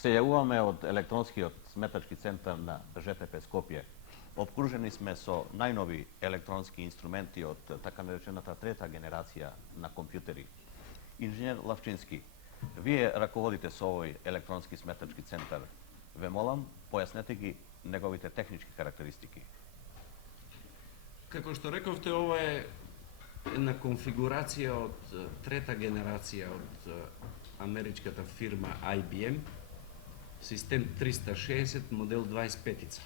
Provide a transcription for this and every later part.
се јавуваме од електронскиот сметачки центар на ЖТП Скопје. Обкружени сме со најнови електронски инструменти од така наречената трета генерација на компјутери. Инженер Лавчински, вие раководите со овој електронски сметачки центар. Ве молам, појаснете ги неговите технички карактеристики. Како што рековте, ова е една конфигурација од трета генерација од америчката фирма IBM, систем 360, модел 25-ица.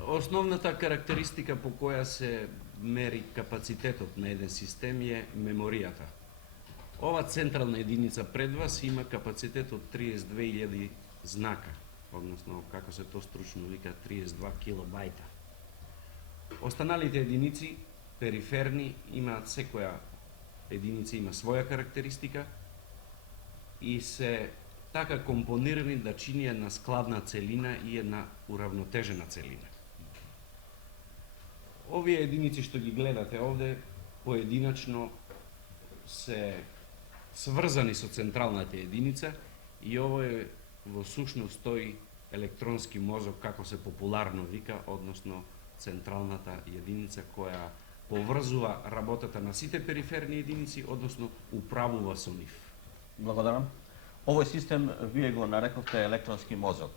Основната карактеристика по која се мери капацитетот на еден систем е меморијата. Ова централна единица пред вас има капацитет од 32.000 знака, односно, како се то стручно вика, 32 килобајта. Останалите единици, периферни, имаат секоја единица има своја карактеристика и се така компонирани да чини една складна целина и една уравнотежена целина. Овие единици што ги гледате овде, поединачно се сврзани со централната единица и ово е во сушност тој електронски мозок, како се популарно вика, односно централната единица која поврзува работата на сите периферни единици, односно управува со нив. Благодарам. Овој систем вие го нарековте електронски мозок.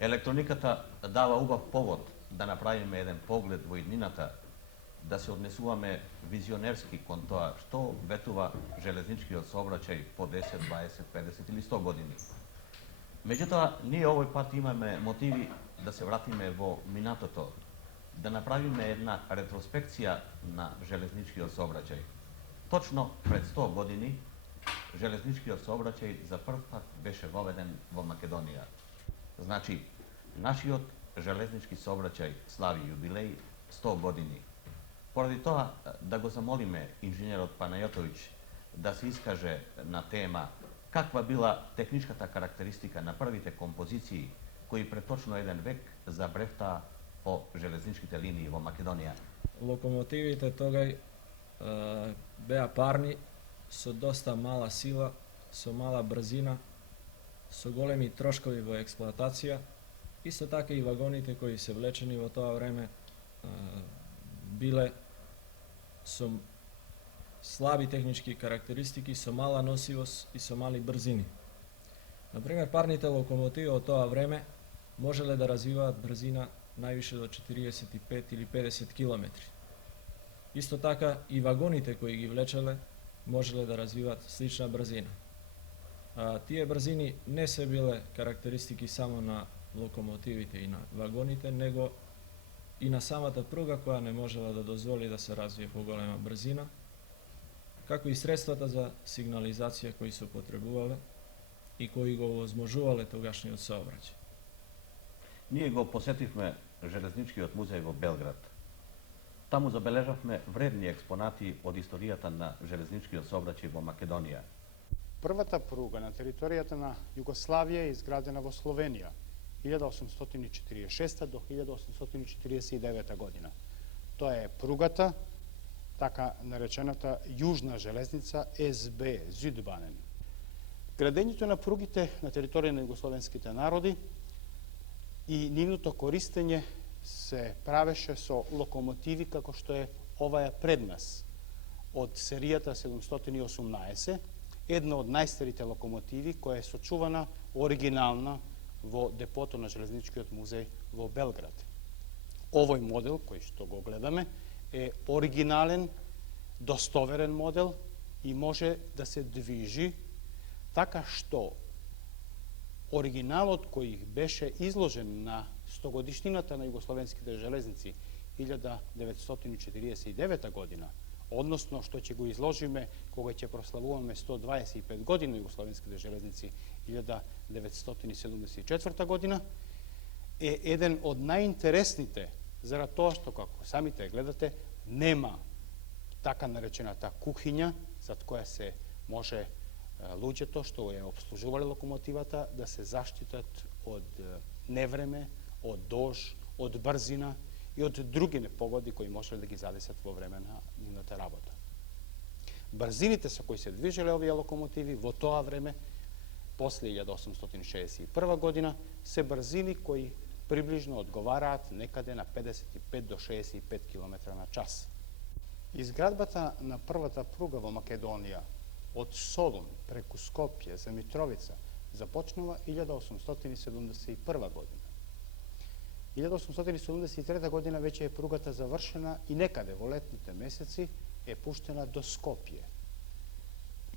Електрониката дава убав повод да направиме еден поглед во иднината, да се однесуваме визионерски кон тоа што ветува железничкиот сообраќај по 10, 20, 50 или 100 години. Меѓутоа, ние овој пат имаме мотиви да се вратиме во минатото, да направиме една ретроспекција на железничкиот сообраќај. Точно пред 100 години железничкиот сообраќај за прв пат беше воведен во Македонија. Значи, нашиот железнички сообраќај слави јубилеј 100 години. Поради тоа да го замолиме инженерот Панајотовиќ да се искаже на тема каква била техничката карактеристика на првите композиции кои пред точно еден век забрефтаа по железничките линии во Македонија. Локомотивите тогај беа парни со доста мала сила, со мала брзина, со големи трошкови во експлоатација. Исто така и вагоните кои се влечени во тоа време биле со слаби технички карактеристики, со мала носивост и со мали брзини. Например, парните локомотиви од тоа време можеле да развиваат брзина највише до 45 или 50 километри. Исто така и вагоните кои ги влечеле можеле да развиваат слична брзина. Тие брзини не се биле карактеристики само на локомотивите и на вагоните, него и на самата пруга која не можела да дозволи да се развие поголема брзина, како и средствата за сигнализација кои се потребувале и кои го возможувале тогашниот сообраќај. Ние го посетивме Железничкиот музеј во Белград. Таму забележавме вредни експонати од историјата на железничкиот сообраќај во Македонија. Првата пруга на територијата на Југославија е изградена во Словенија 1846 до 1849 година. Тоа е пругата, така наречената Јужна железница СБ Зюдбанен. Градењето на пругите на територија на југословенските народи и нивното користење се правеше со локомотиви како што е оваја пред нас од серијата 718, една од најстарите локомотиви која е сочувана оригинална во депото на Железничкиот музеј во Белград. Овој модел кој што го гледаме е оригинален, достоверен модел и може да се движи така што оригиналот кој беше изложен на 100-годишнината на југословенските железници 1949 година, односно што ќе го изложиме кога ќе прославуваме 125 години на југословенските железници 1974 година, е еден од најинтересните, зарад тоа што како самите гледате, нема така наречената кухиња, зад која се може луѓето што ја обслужувале локомотивата да се заштитат од невреме, од дож, од брзина и од други непогоди кои можеле да ги задесат во време на нивната работа. Брзините со кои се движеле овие локомотиви во тоа време после 1861 година се брзини кои приближно одговараат некаде на 55 до 65 км на час. Изградбата на првата пруга во Македонија од Солун преку Скопје за Митровица започнува 1871 година. 1873 година веќе е пругата завршена и некаде во летните месеци е пуштена до Скопје.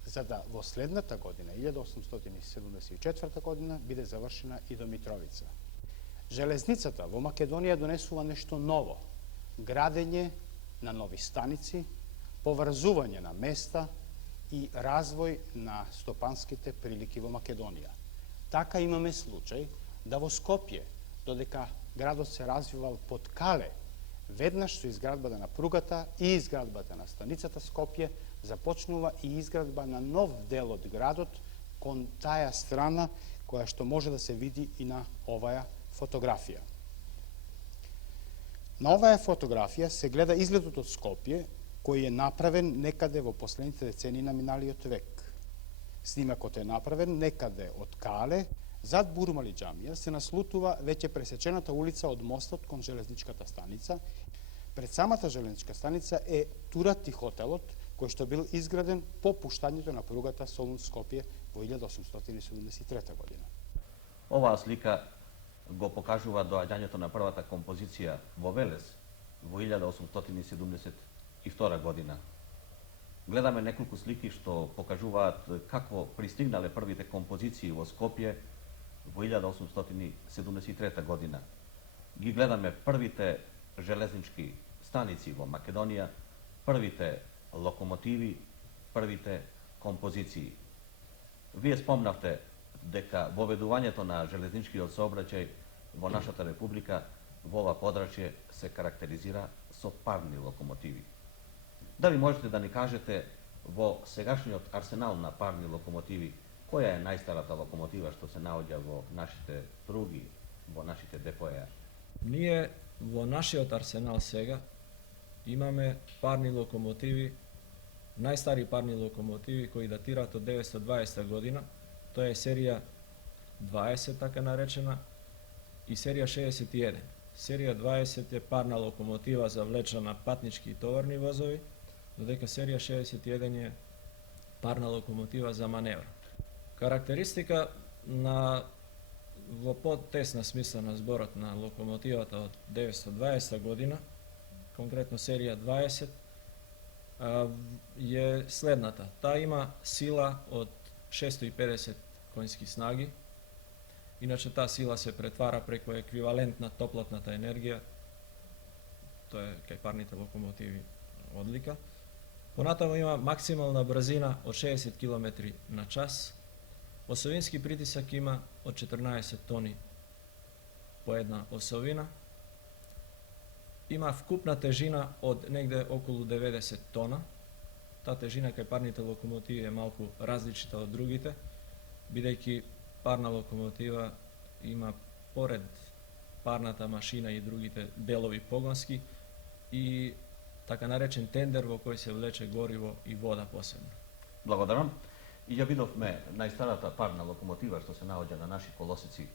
За да во следната година, 1874 година, биде завршена и до Митровица. Железницата во Македонија донесува нешто ново. Градење на нови станици, поврзување на места и развој на стопанските прилики во Македонија. Така имаме случај да во Скопје, додека градот се развивал под кале, веднаш со изградбата на пругата и изградбата на станицата Скопје започнува и изградба на нов дел од градот кон таа страна која што може да се види и на оваа фотографија. На оваа фотографија се гледа изгледот од Скопје, кој е направен некаде во последните децении на миналиот век. Снимакот е направен некаде од Кале, зад Бурмали џамија се наслутува веќе пресечената улица од мостот кон железничката станица. Пред самата железничка станица е Турати хотелот, кој што бил изграден по пуштањето на пругата Солун-Скопје во 1873 година. Оваа слика го покажува доаѓањето на првата композиција во Велес во 1872 година. Гледаме неколку слики што покажуваат како пристигнале првите композиции во Скопје во 1873 година. Ги гледаме првите железнички станици во Македонија, првите локомотиви, првите композиции. Вие спомнавте дека воведувањето на железничкиот сообраќај во нашата република во ова подрачје се карактеризира со парни локомотиви. Дали можете да ни кажете во сегашниот арсенал на парни локомотиви, која е најстарата локомотива што се наоѓа во нашите пруги, во нашите депоја? Ние во нашиот арсенал сега имаме парни локомотиви, најстари парни локомотиви кои датираат од 920 година. Тоа е серија 20, така наречена, и серија 61. Серија 20 е парна локомотива за влеча на патнички и товарни возови, додека серија 61 е парна локомотива за маневр. Карактеристика на во потесна смисла на зборот на локомотивата од 920 година, конкретно серија 20, е следната. Таа има сила од 650 конски снаги. Иначе таа сила се претвара преку еквивалент на топлотната енергија. Тоа е кај парните локомотиви одлика. Понатаму има максимална брзина од 60 км на час. Осовински притисак има од 14 тони по една осовина. Има вкупна тежина од негде околу 90 тона. Таа тежина кај парните локомотиви е малку различита од другите, бидејќи парна локомотива има поред парната машина и другите делови погонски и така наречен тендер во кој се влече гориво и вода посебно. Благодарам. И ја видовме најстарата парна локомотива што се наоѓа на наши колосици.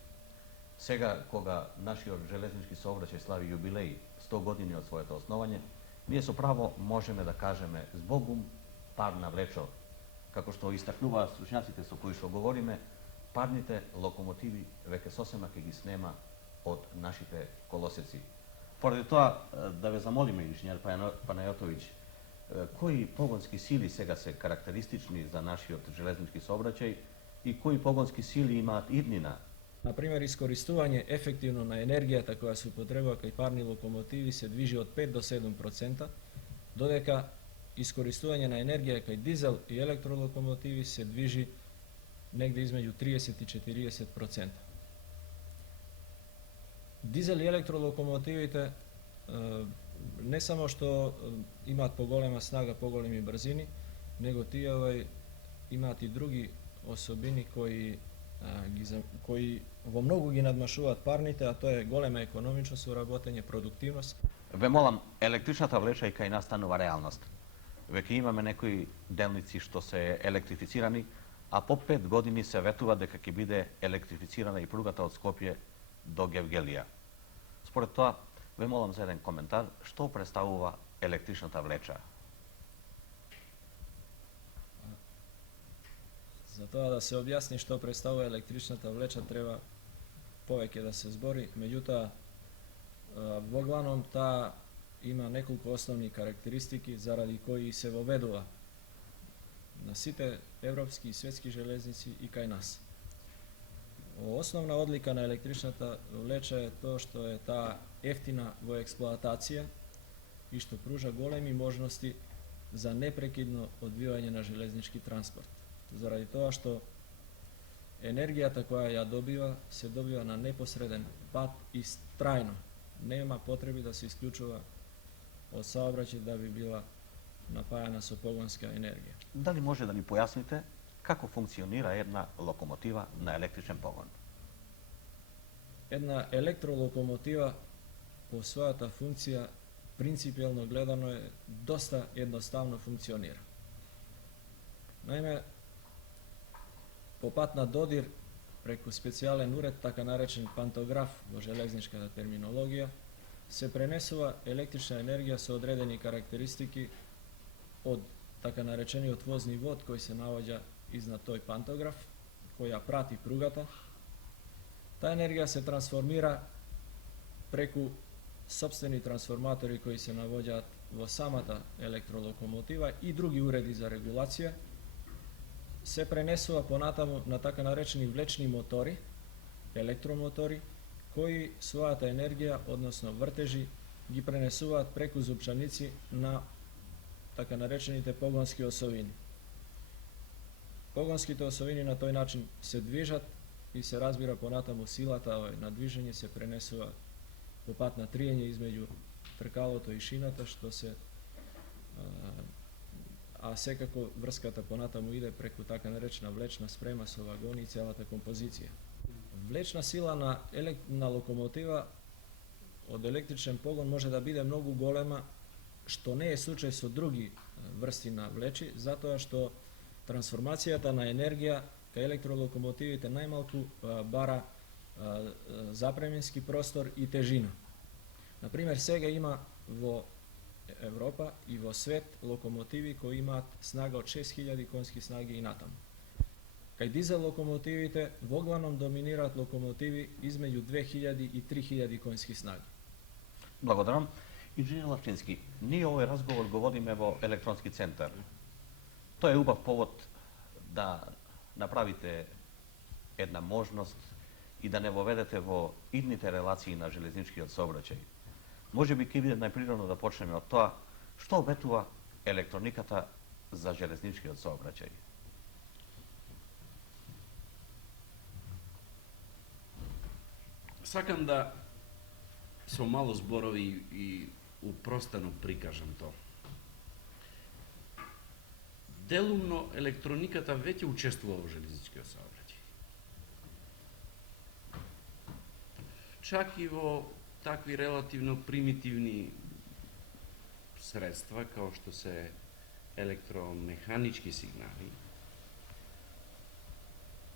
Сега, кога нашиот железнички сообраќај слави јубилеј 100 години од своето основање, ние со право можеме да кажеме збогум парна влечо, како што истакнуваат стручњаците со кои што говориме, парните локомотиви веќе сосема ќе ги снема од нашите колосици. Поради тоа, да ве замолиме, инженер Панајотовиќ, кои погонски сили сега се карактеристични за нашиот железнички сообраќај и кои погонски сили имаат иднина? Например, искористување ефективно на енергијата која се употребува кај парни локомотиви се движи од 5 до 7%, додека искористување на енергија кај дизел и електролокомотиви се движи негде измеѓу 30 и 40%. Дизел и електролокомотивите не само што имаат поголема снага, поголеми брзини, него тие имаат и други особини кои во многу ги надмашуваат парните, а тоа е голема економичност во работење, продуктивност. Ве молам, електричната влеча и кај нас станува реалност. Веќе имаме некои делници што се електрифицирани, a po 5 години се ветува дека ќе биде електрифицирана и пругата од Скопје до Гевгелија. Според тоа, ве молам за еден коментар, што представува електричната влеча? За тоа да се објасни што представува електричната влеча треба повеќе да се збори, меѓутоа воглавном таа има неколку основни карактеристики заради кои се воведува на сите европски и светски железници и кај нас. Основна одлика на електричната влеча е тоа што е таа ефтина во експлоатација и што пружа големи можности за непрекидно одвивање на железнички транспорт. Заради тоа што енергијата која ја добива се добива на непосреден пат и трајно. Нема потреби да се исклучува од саобраќај да би била напајана со погонска енергија. Дали може да ни појасните како функционира една локомотива на електричен погон? Една електролокомотива по својата функција принципиелно гледано е доста едноставно функционира. Наиме, по пат на додир преку специјален уред, така наречен пантограф во железничката терминологија, се пренесува електрична енергија со одредени карактеристики од така наречениот возни вод кој се наоѓа изнад тој пантограф, кој ја прати пругата. Таа енергија се трансформира преку сопствени трансформатори кои се навоѓаат во самата електролокомотива и други уреди за регулација, се пренесува понатаму на така наречени влечни мотори, електромотори, кои својата енергија, односно вртежи, ги пренесуваат преку зупчаници на така наречените погонски осовини. Погонските осовини на тој начин се движат и се разбира понатаму силата на движење се пренесува по пат на триење измеѓу тркалото и шината, што се а секако врската понатаму иде преку така наречена влечна спрема со вагони и целата композиција. Влечна сила на локомотива од електричен погон може да биде многу голема, што не е случај со други врсти на влечи, затоа што трансформацијата на енергија кај електролокомотивите најмалку бара запременски простор и тежина. Например, сега има во Европа и во свет локомотиви кои имаат снага од 6000 конски снаги и натаму. Кај дизел локомотивите воглавном доминираат локомотиви измеѓу 2000 и 3000 конски снаги. Благодарам. Инженер Лавчински, ние овој разговор го водиме во електронски центар. Тоа е убав повод да направите една можност и да не воведете во идните релации на железничкиот сообраќај. Може би ќе биде најприродно да почнеме од тоа што обетува електрониката за железничкиот сообраќај. Сакам да со мало зборови и упростено прикажам тоа. Делумно електрониката веќе учествува во железничкиот сообраќај. Чак и во такви релативно примитивни средства, како што се електромеханички сигнали,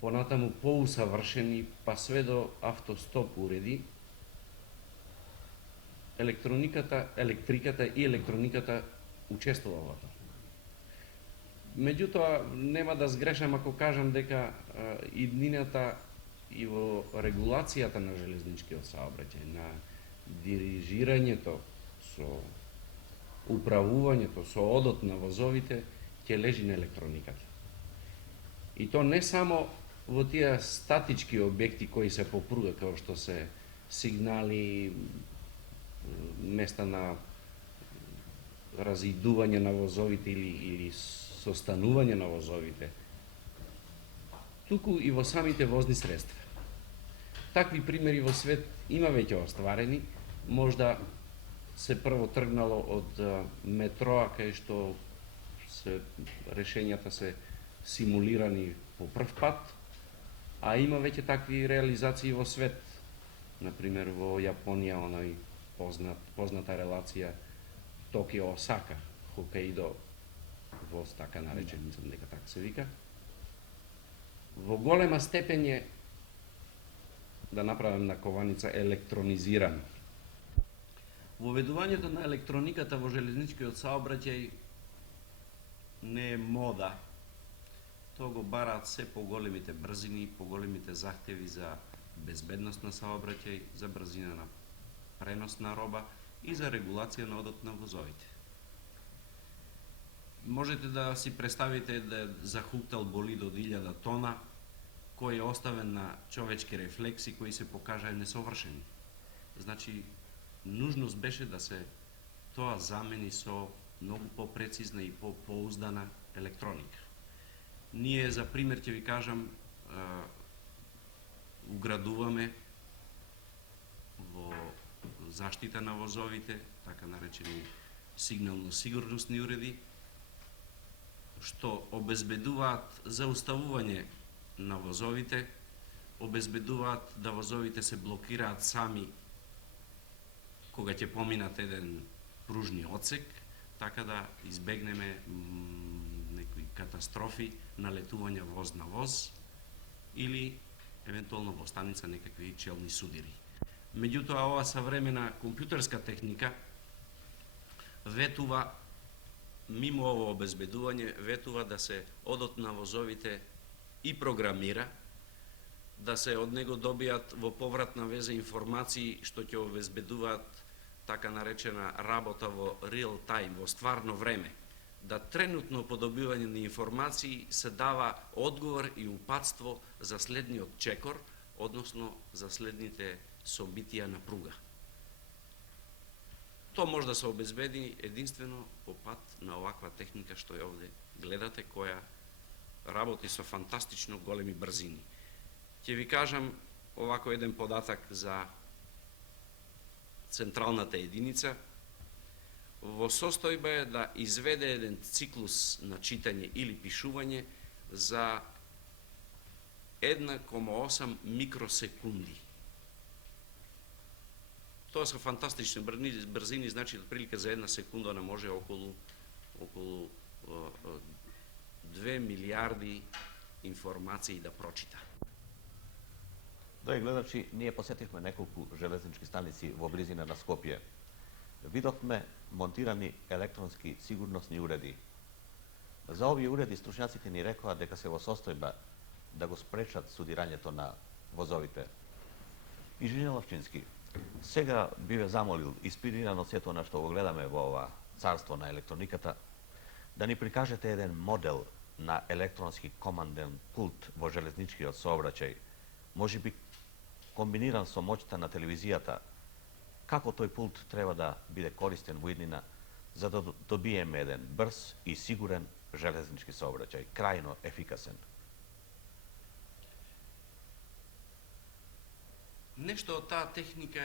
понатаму поусавршени, па све до автостоп уреди, електриката и електрониката учествува во тоа. Меѓутоа, нема да сгрешам ако кажам дека иднината и во регулацијата на железничкиот сообраќај, на дирижирањето со управувањето со одот на возовите ќе лежи на електрониката. И то не само во тие статички објекти кои се по пруга, како што се сигнали, места на разидување на возовите или состанување на возовите, туку и во самите возни средства. Такви примери во свет има веќе остварени, можда се прво тргнало од метроа, кај што решењата се симулирани по прв пат, а има веќе такви реализации во свет. Например, во Јапонија, оној позната релација Токио-Осака, Хокаидо воз, така наречен, мислам дека така се вика. во голема степен е, да направам на кованица, електронизиран. Воведувањето на електрониката во железничкиот саобраќај не е мода. Тоа го бараат се поголемите брзини, поголемите захтеви за безбедност на саобраќај, за брзина на пренос на роба и за регулација на одот на возовите. Можете да си представите да захуктал болид од 1000 тона, кој е оставен на човечки рефлекси кои се покажаа несовршени. Значи, нужност беше да се тоа замени со многу попрецизна и попоуздана електроника. Ние, за пример, ќе ви кажам, уградуваме во заштита на возовите, така наречени сигнално-сигурносни уреди, што обезбедуваат зауставување на возовите, обезбедуваат да возовите се блокираат сами кога ќе поминат еден пружни одсек, така да избегнеме некои катастрофи, налетување воз на воз или евентуално во станица некакви челни судири. Меѓутоа, ова современа компјутерска техника ветува, мимо ово обезбедување, ветува да се одот на возовите и програмира, да се од него добијат во повратна веза информации што ќе обезбедуваат така наречена работа во real time, во стварно време, да тренутно по добивање на информации се дава одговор и упатство за следниот чекор, односно за следните собитија на пруга. Тоа може да се обезбеди единствено по пат на оваква техника што ја овде гледате, која работи со фантастично големи брзини. Ќе ви кажам овако еден податак за централната единица. Во состојба е да изведе еден циклус на читање или пишување за 1,8 микросекунди. Тоа се фантастични брзини, значи отприлика за една секунда она може околу 2 милиарди информации да прочита. Драги гледачи, ние посетивме неколку железнички станици во близина на Скопје. Видовме монтирани електронски сигурносни уреди. За овие уреди стручњаците ни рекоа дека се во состојба да го спречат судирањето на возовите. Инженер Лавчински, сега би ве замолил, инспириран од сето на што го гледаме во ова царство на електрониката, да ни прикажете еден модел на електронски команден пулт во железничкиот сообраќај, можеби комбиниран со моќта на телевизијата, како тој пулт треба да биде користен во иднина за да добиеме еден брз и сигурен железнички сообраќај, крајно ефикасен. Нешто од таа техника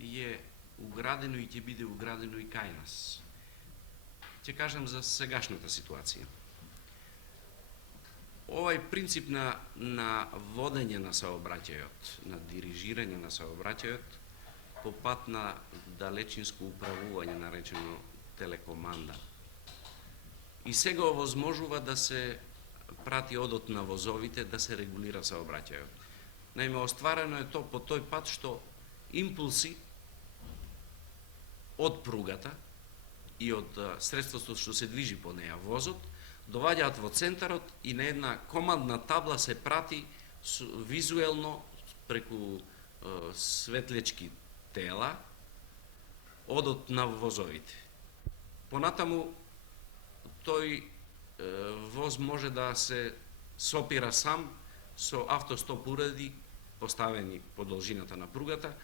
е уградено и ќе биде уградено и кај нас. Ќе кажам за сегашната ситуација. Овај принцип на водење на сообраќајот, на дирижирање на сообраќајот, по пат на далечинско управување, наречено телекоманда. И сега овозможува да се прати одот на возовите, да се регулира сообраќајот. Наиме, остварено е тоа по тој пат што импулси од пругата и од средството што се движи по неја, возот, доваѓаат во центарот и на една командна табла се прати визуелно преку светлечки тела одот на возовите. Понатаму тој воз може да се сопира сам со автостоп уреди поставени по должината на пругата,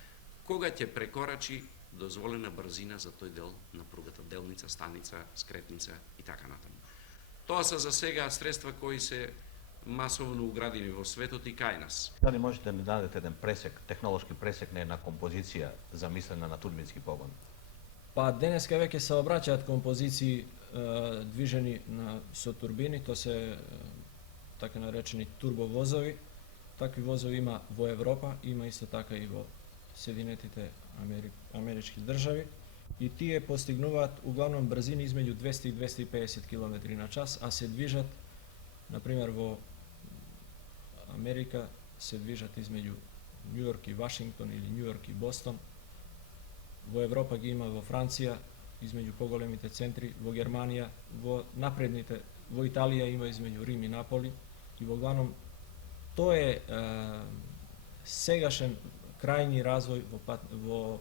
кога ќе прекорачи дозволена брзина за тој дел на пругата, делница, станица, скретница и така натаму. Тоа се за сега средства кои се масовно уградени во светот и кај нас. Дали можете да ни дадете еден пресек, технолошки пресек на една композиција замислена на турбински погон? Па денеска веќе се обраќаат композиции движени со турбини, тоа се така наречени турбовозови. Такви возови има во Европа, има исто така и во Соединетите Амерички држави. И тие постигнуваат углавном брзини измеѓу 200 и 250 км на час, а се движат, например, во Amerika se движат измеѓу Нью Йорк и Вашингтон или Нью Йорк и Бостон. Во Европа ги има во Франција, измеѓу поголемите центри, во Германија, во напредните, во Италија има измеѓу Рим и Наполи и во главном тоа е сегашен крајни развој во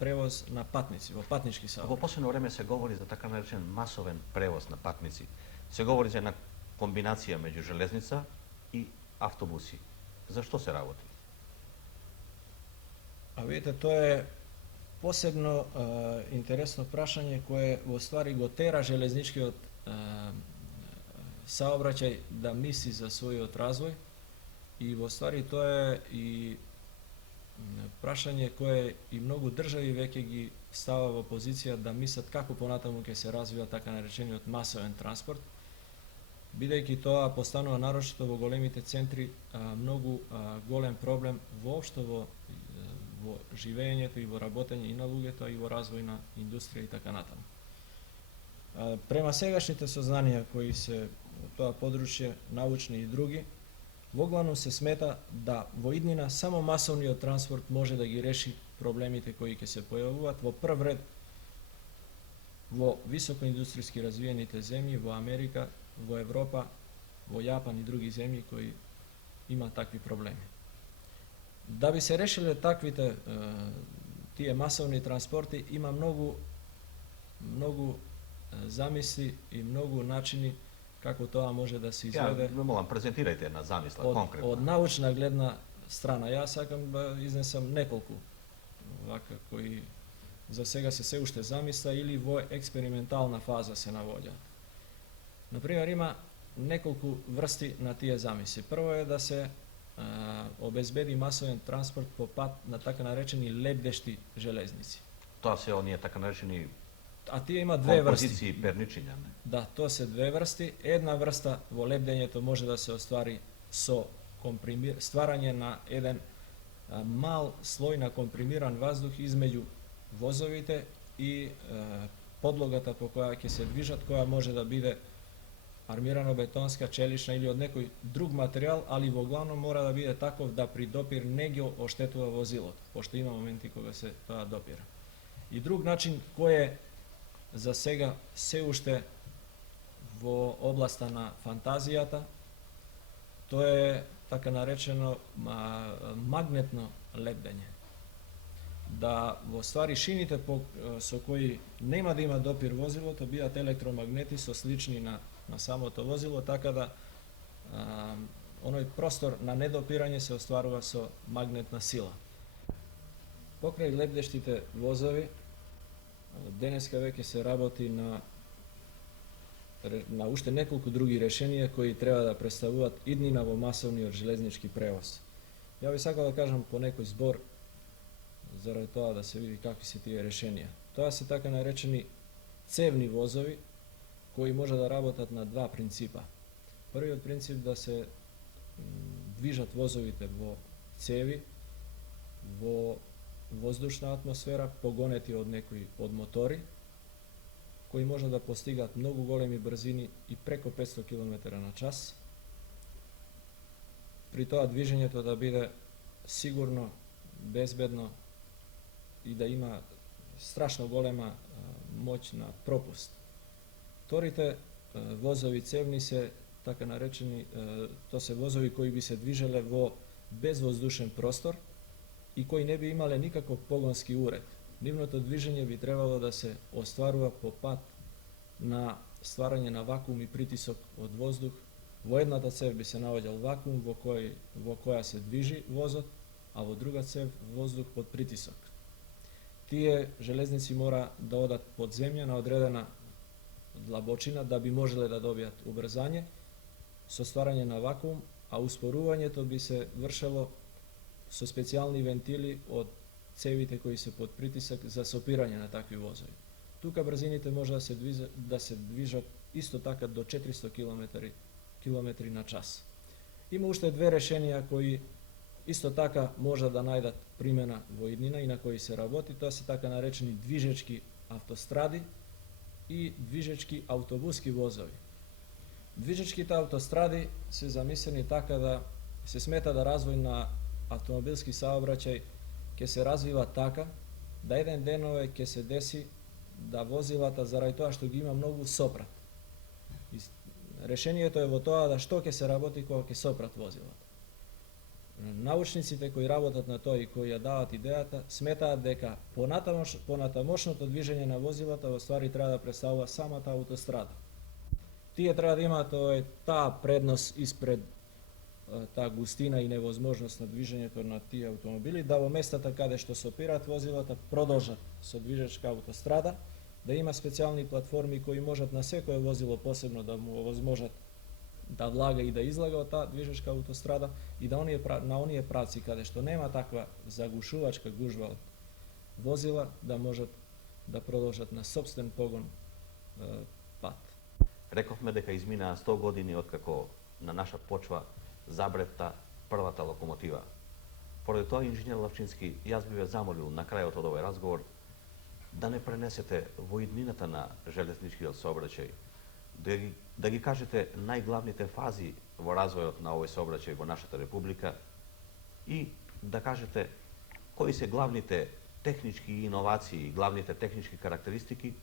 превоз на патници, во патнички Во саобраќај. последно време се говори за така наречен масовен превоз на патници. Се говори за една комбинација меѓу железница и автобуси. Зашто се работи? А видите, тоа е посебно интересно прашање кое во ствари го тера железничкиот саобраќај да мисли за својот развој и во ствари тоа е и прашање кое и многу држави веќе ги става во позиција да мислат како понатаму ќе се развива така наречениот масовен транспорт, бидејќи тоа постанува нарочито во големите центри многу голем проблем воопшто во живеењето и во работење и на луѓето, и во развој на индустрија и така натаму. Према сегашните сознанија кои се во тоа подручје, научни и други, воглавно се смета да во иднина само масовниот транспорт може да ги реши проблемите кои ќе се појавуваат во прв ред во високоиндустријски развиените земји, во Америка, во Европа, во Јапан и други земји кои има такви проблеми. Да би се решиле таквите тие масовни транспорти, има многу замисли и многу начини како тоа може да се изведе. Ја, молам, презентирајте една замисла, конкретно. Од научна гледна страна. Јас сакам да изнесам неколку вака кои за сега се уште замисла или во експериментална фаза се навоѓаат. Например, има неколку врсти на тие замисли. Прво е да се обезбеди масовен транспорт по пат на така наречени лебдешти железници. Тоа се оние така наречени А тие има две врсти. композиции перничиња, не? Да, тоа се две врсти. Една врста во лебдењето може да се оствари со стварање на еден мал слој на компримиран воздух измеѓу возовите и подлогата по која ќе се движат, која може да биде армирано-бетонска, челична или од некој друг материјал, али во главно мора да биде таков да при допир не ги оштетува возилото, пошто има моменти кога се тоа допира. И друг начин кој е за сега се уште во областа на фантазијата, тоа е така наречено магнетно лебдење. Да во ствари шините со кои нема да има допир возилото бидат електромагнети со слични на самото возило, така да оној простор на недопирање се остварува со магнетна сила. Покрај лебдештите возови, денеска веќе се работи на уште неколку други решенија кои треба да представуваат иднина во масовниот железнички превоз. Ја би сакал да кажам по некој збор заради тоа да се види какви се тие решенија. Тоа се така наречени цевни возови кои може да работат на два принципа. Првиот принцип да се движат возовите во цеви, во воздушна атмосфера, погонети од некои од мотори, кои може да постигат многу големи брзини и преко 500 км на час. При тоа движењето да биде сигурно, безбедно и да има страшно голема моќ на пропуст. Вторите возови цевни се така наречени, тоа се возови кои би се движеле во безвоздушен простор и кои не би имале никаков погонски уред. Нивното движење би требало да се остварува по пат на стварање на вакуум и притисок од воздух. Во едната цев би се наоѓал вакуум во која се движи возот, а во друга цев воздух под притисок. Тие железници мора да одат под земја на одредена длабочина да би можеле да добијат убрзање со стварање на вакуум, а успорувањето би се вршело со специјални вентили од цевите кои се под притисок за сопирање на такви возови. Тука брзините може да се движат исто така до 400 км на час. Има уште две решенија кои исто така може да најдат примена во иднина и на кои се работи. Тоа се така наречени движечки автостради и движечки автобуски возови. Движечките автостради се замислени така да се смета да развој на автомобилски саобраќај ќе се развива така да еден денове ќе се деси да возилата заради тоа што ги има многу сопрат. И решението е во тоа да што ќе се работи кога ќе сопрат возилата. Научниците кои работат на тоа и кои ја дават идејата сметаат дека понатамошното движење на возилата во ствари треба да представува самата аутострада. Тие треба да имаат таа предност испред таа густина и невозможност на движењето на тие автомобили, да во местата каде што се опираат возилата продолжат со движечка аутострада, да има специјални платформи кои можат на секое возило посебно да му овозможат да влага и да излага од таа движечка аутострада и да на оние правци каде што нема таква загушувачка гужва од возила, да можат да продолжат на сопствен погон пат. Рековме дека изминаа 100 години откако на наша почва забрета првата локомотива. Поради тоа, инженер Лавчински, јас би ве замолил на крајот од овој разговор да не пренесете во иднината на железничкиот сообраќај, да ги кажете најглавните фази во развојот на овој сообраќај во нашата република и да кажете кои се главните технички иновации, главните технички карактеристики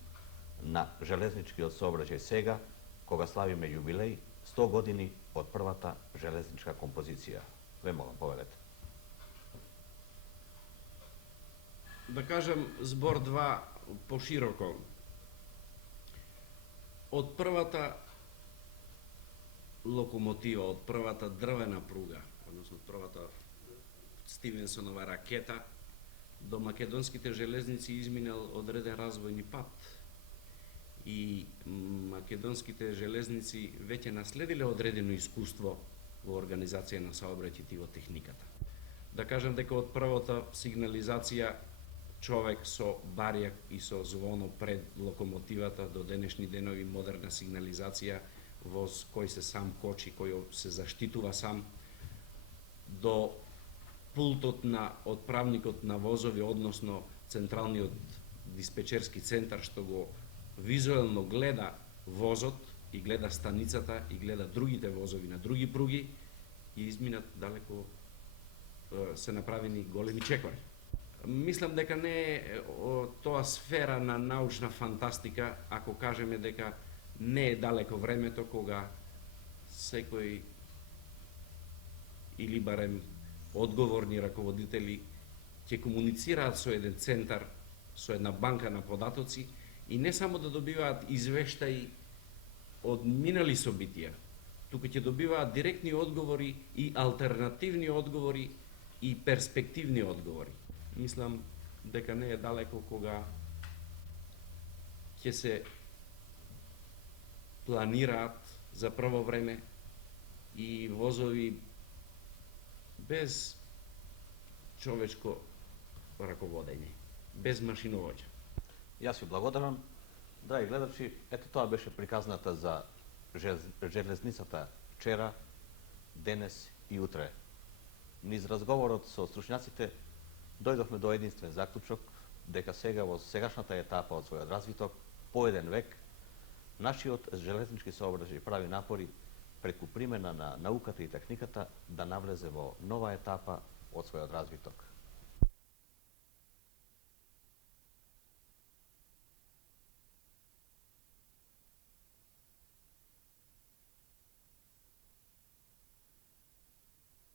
на железничкиот сообраќај сега, кога славиме јубилеј 100 години од првата железничка композиција. Ве молам, повелете. Да кажем збор 2 пошироко. Од првата локомотива, од првата дрвена пруга, односно првата Стивенсонова ракета, до македонските железници изминал одреден развојни пат. И македонските железници веќе наследиле одредено искуство во организација на саобраќајот и во техниката. Да кажем дека од првата сигнализација човек со барјак и со звоно пред локомотивата до денешни денови модерна сигнализација, воз кој се сам кочи, кој се заштитува сам, до пултот на отправникот на возови, односно централниот диспечерски центар што го визуелно гледа возот и гледа станицата и гледа другите возови на други пруги и изминат далеко, се направени големи чекори. Мислам дека не е тоа сфера на научна фантастика ако кажеме дека не е далеко времето кога секој или барем одговорни раководители ќе комуницираат со еден центар, со една банка на податоци и не само да добиваат извештаи од минали собитија, туку ќе добиваат директни одговори и алтернативни одговори и перспективни одговори. Мислам дека не е далеко кога ќе се планираат за прво време и возови без човечко раководење, без машиновоѓа. Јас ви благодарам. Драги гледачи, ето тоа беше приказната за железницата вчера, денес и утре. Низ разговорот со стручњаците дојдовме до единствен заклучок дека сега во сегашната етапа од својот развиток, по еден век, нашиот железнички сообраќај прави напори преку примена на науката и техниката да навлезе во нова етапа од својот развиток.